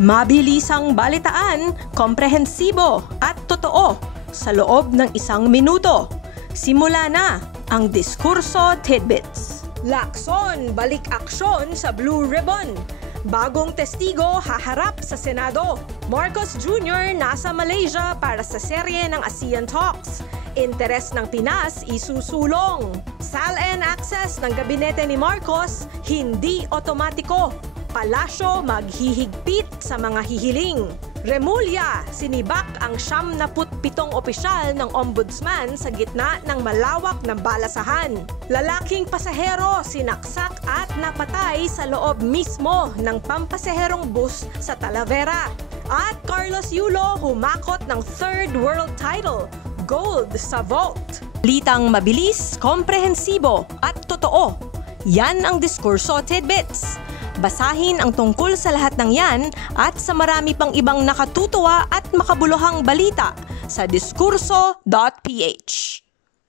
Mabilisang balitaan, komprehensibo at totoo sa loob ng 1 minuto. Simula na ang Diskurso Tidbits. Lakson, balik aksyon sa Blue Ribbon. Bagong testigo haharap sa Senado. Marcos Jr. nasa Malaysia para sa serye ng ASEAN Talks. Interes ng Pinas isusulong. SALN access ng gabinete ni Marcos hindi otomatiko. Palasyo maghihigpit sa mga hihiling. Remulla, sinibak ang 77 opisyal ng ombudsman sa gitna ng malawak na balasahan. Lalaking pasahero sinaksak at napatay sa loob mismo ng pampasaherong bus sa Talavera. At Carlos Yulo humakot ng third world title, gold sa vault. Litang mabilis, komprehensibo at totoo. Yan ang Diskurso Tidbits. Basahin ang tungkol sa lahat ng yan at sa marami pang ibang nakatutuwa at makabuluhang balita sa diskurso.ph.